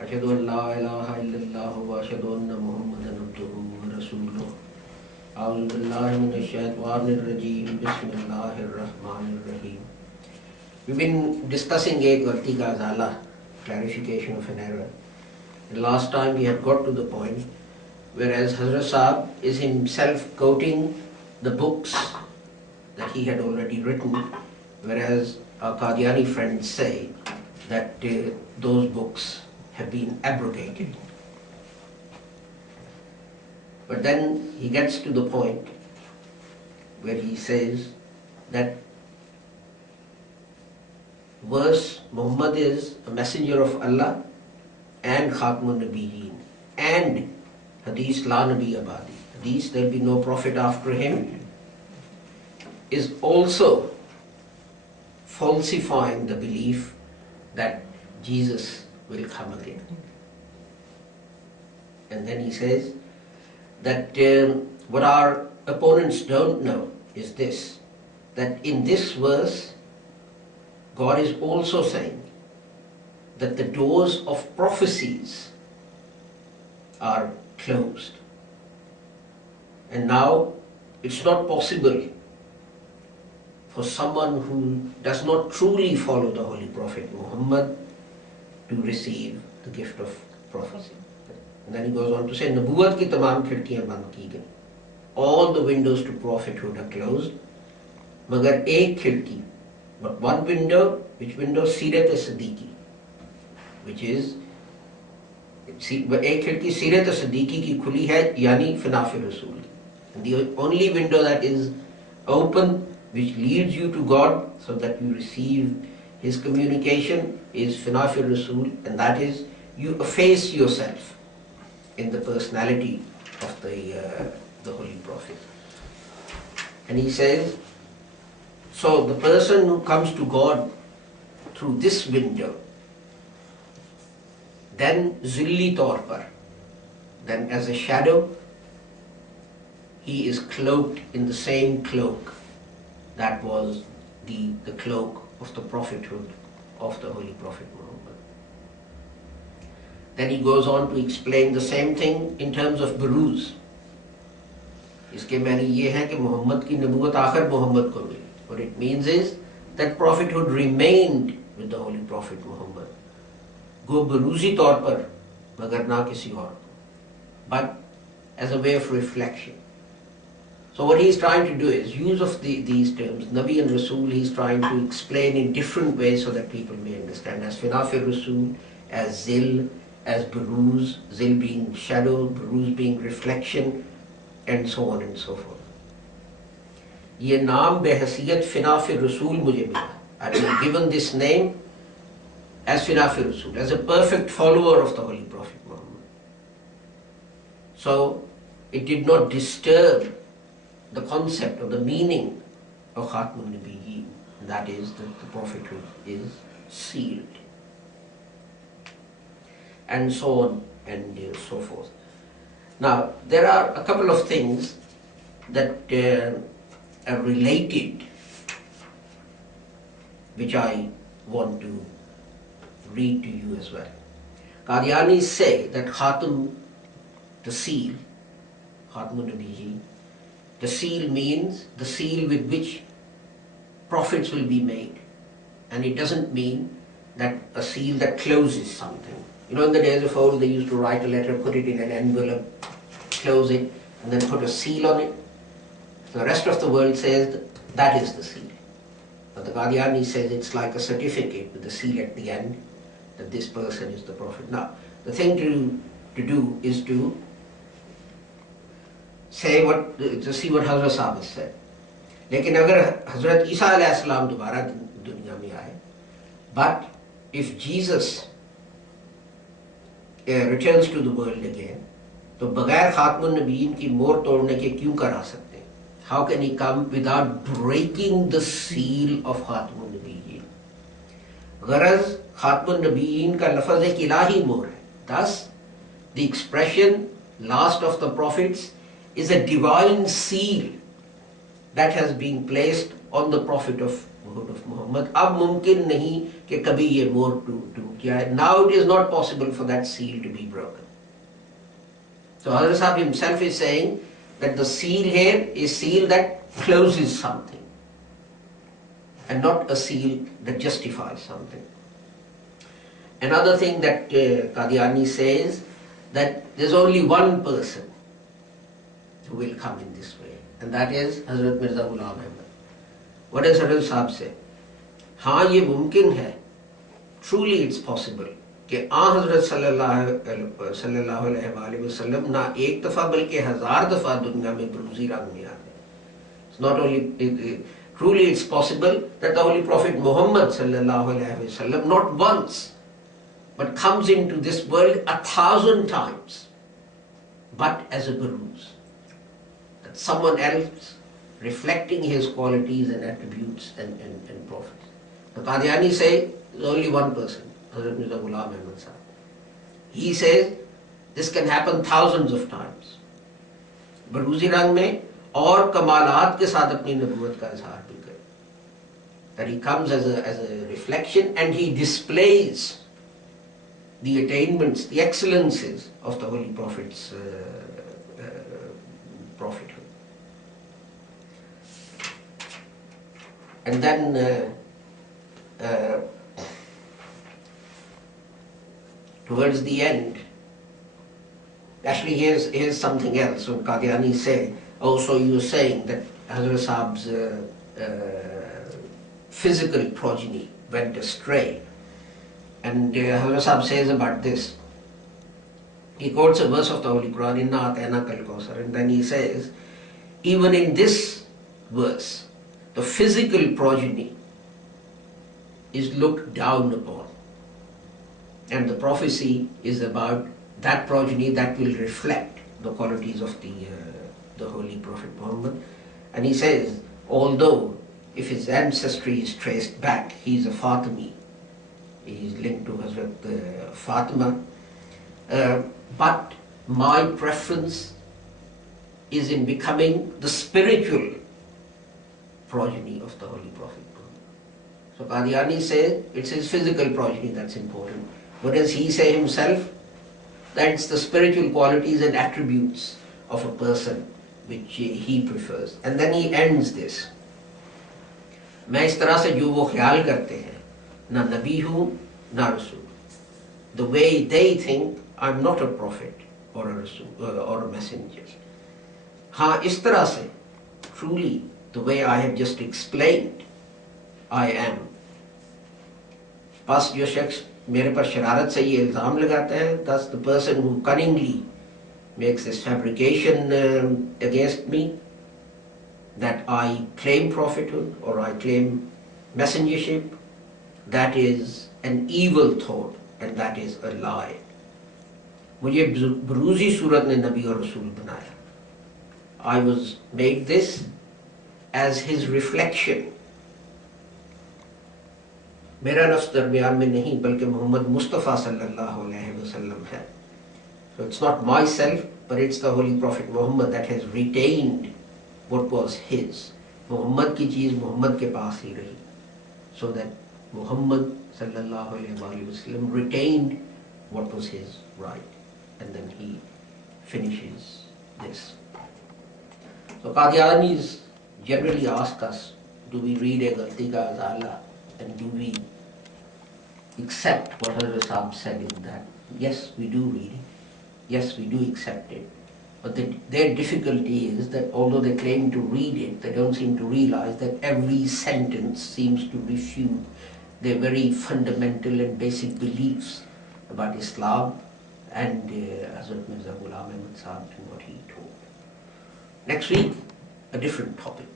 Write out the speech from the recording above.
Ashhadu an la ilaha illallah wa ashhadu anna Muhammadan abduhu wa rasuluh. A'udhu billahi minash shaitanir rajeem. Bismillahir rahmanir rahim. We've been discussing a Galti ka Azala, clarification of an error. And last time we had got to the point whereas Hazrat Sahib is himself quoting the books that he had already written, whereas our Qadiani friends say that those books have been abrogated. But then he gets to the point where he says that verse Muhammad is a messenger of Allah and Khatmun Nabiyyin and Hadith La Nabi Abadi. Hadith, there will be no prophet after him, is also falsifying the belief that Jesus will come again. And then he says that what our opponents don't know is this, that in this verse God is also saying that the doors of prophecies are closed. And now it's not possible for someone who does not truly follow the Holy Prophet Muhammad to receive the gift of prophecy. And then he goes on to say, Nabuwat ki tamam khidkiyan band ki gayi. All the windows to prophethood are closed. Magar ek khidki, but one window, which window? Sirat-e-Siddiqi, which is एक खिड़की सीरत सिद्दीकी की खुली है यानी फिनाफ रसूल. And the only window that is open which leads you to God so that you receive His communication is finaf rasul, and that is you efface yourself in the personality of the Holy Prophet. And he says, so the person who comes to God through this window, then zilli taur par, then as a shadow, he is cloaked in the same cloak that was the cloak of the prophethood of the Holy Prophet Muhammad. Then he goes on to explain the same thing in terms of buruz. इसके मैंने ये है कि मोहम्मद की नबूवत आखिर मोहम्मद को मिली. What it means is that prophethood remained with the Holy Prophet Muhammad. गो बरूजी तौर पर मगर ना किसी और, but as a way of reflection. So what he is trying to do is use of these terms, Nabi and Rasul, he is trying to explain in different ways so that people may understand. As Finaf Rasul, as Zil, as Buruz, Zil being shadow, Buruz being reflection, and so on and so forth. ये नाम बेहसियत Finaf Rasul मुझे मिला. I was given this name as Finaf Rasul, as a perfect follower of the Holy Prophet Muhammad. So it did not disturb the concept or the meaning of Khatmun Nabiyyin, that is that the prophethood is sealed, and so on and so forth. Now there are a couple of things that are related which I want to read to you as well. Qadianis say that Khatam, the seal, Khatmun Nabiyyin, the seal means the seal with which prophets will be made. And it doesn't mean that a seal that closes something. You know, in the days of old, they used to write a letter, put it in an envelope, close it, and then put a seal on it. The rest of the world says that is the seal. But the Qadiani says it's like a certificate with the seal at the end, that this person is the prophet. Now, the thing to do is to say to see what Hazrat Sahib has said. लेकिन अगर Hazrat Isa alayhi salam दोबारा दुनिया में आए, but if Jesus returns to the world again, तो बगैर खातमुन नबीयीन की मोहर तोड़ने के क्यों करा सकते हैं? How can he come without breaking the seal of खातमुन नबीयीन? गरज खातमुन नबीयीन का लफ्ज़ एक इलाही मोहर है. Thus, the expression last of the prophets is a divine seal that has been placed on the prophet of wood of Muhammad. अब मुमकिन नहीं कि कभी ये मोर टूट जाए. Now it is not possible for that seal to be broken. So Hazrat Sahib himself is saying that the seal here is seal that closes something and not a seal that justifies something. Another thing that Qadiani says, that there's only one person who will come in this way, and that is Hazrat Mirza Ghulam Ahmad. What does Hazrat Sahib say? हाँ ये मुमकिन है, truly it's possible कि हज़रत सल्लल्लाहु अलैहि वसल्लम ना एक दफ़ा बल्कि 1000 दफ़ा दुनिया में बरूज़ी रंग में आते हैं. It's not only truly it's possible that the Holy Prophet Muhammad sallallahu alaihi wasallam not once but comes into this world 1,000 times, but as a baruz. That someone else reflecting his qualities and attributes and prophets. The Qadiani say there's only one person, Hazrat Mirza Ghulam Ahmad Sahib. He says this can happen thousands of times. Baruzi Rang में और कमालात के साथ अपनी नबूवत का इजहार भी करे. That he comes as a reflection and he displays the attainments, the excellences of the Holy Prophet's prophethood. And then towards the end, actually here's something else. When Qadiani say, also you were saying that Hazrat Sahib's physical progeny went astray. And Hazrat Sahib says about this, he quotes a verse of the Holy Quran, Inna atayna kal kawsar, and then he says, even in this verse, the physical progeny is looked down upon. And the prophecy is about that progeny that will reflect the qualities of the Holy Prophet Muhammad. And he says, although if his ancestry is traced back, he is a Fatimi, he is linked to Hazrat Fatima, but my preference is in becoming the spiritual progeny of the Holy Prophet Muhammad. So Qadiani says it's his physical progeny that's important. What does he say himself? That's the spiritual qualities and attributes of a person which he prefers. And then he ends this. मैं इस तरह से जो वो ख्याल करते हैं, ना नबी हूँ ना रसूल. The way they think, I'm not a prophet or a rasul or a messenger. हाँ इस तरह से, truly the way I have just explained, I am. बस जो शख्स मेरे पर शरारत से ये इल्ज़ाम लगाता है, thus the person who cunningly makes this fabrication against me, that I claim prophethood or I claim messengership, that is an evil thought and that is a lie. मुझे बरूज़ी सूरत ने नबी और रसूल बनाया. I was made this as his reflection. मेरा नफ्स दरमियान में नहीं बल्कि मोहम्मद मुस्तफ़ा सल्लल्लाहु अलैहि वसल्लम है. So it's not myself, but it's the Holy Prophet Muhammad that has retained what was his. Muhammad की चीज़ मुहम्मद के पास ही रही. So that Muhammad sallallahu alaihi wasallam retained what was his right. And then he finishes this. So Qadianis generally ask us, do we read a Galti ka Azala and do we accept what Hazrat Sahib said in that? Yes, we do read it. Yes, we do accept it. But their difficulty is that although they claim to read it, they don't seem to realize that every sentence seems to refute their very fundamental and basic beliefs about Islam and Hazrat Mirza Ghulam Ahmad Sahib and what he taught. Next week, a different topic.